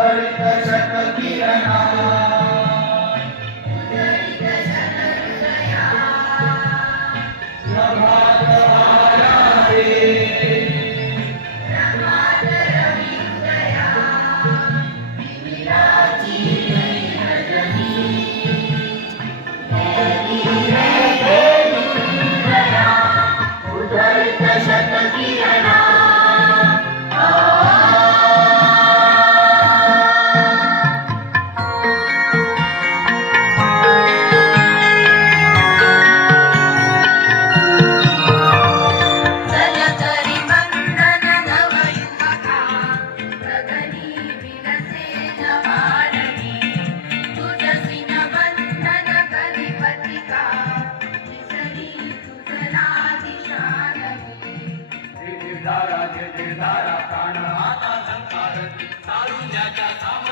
தரித்த சக்கர கீரனாமோ राजे निर्धारा प्राण आता संसार चालून ज्याच्या साम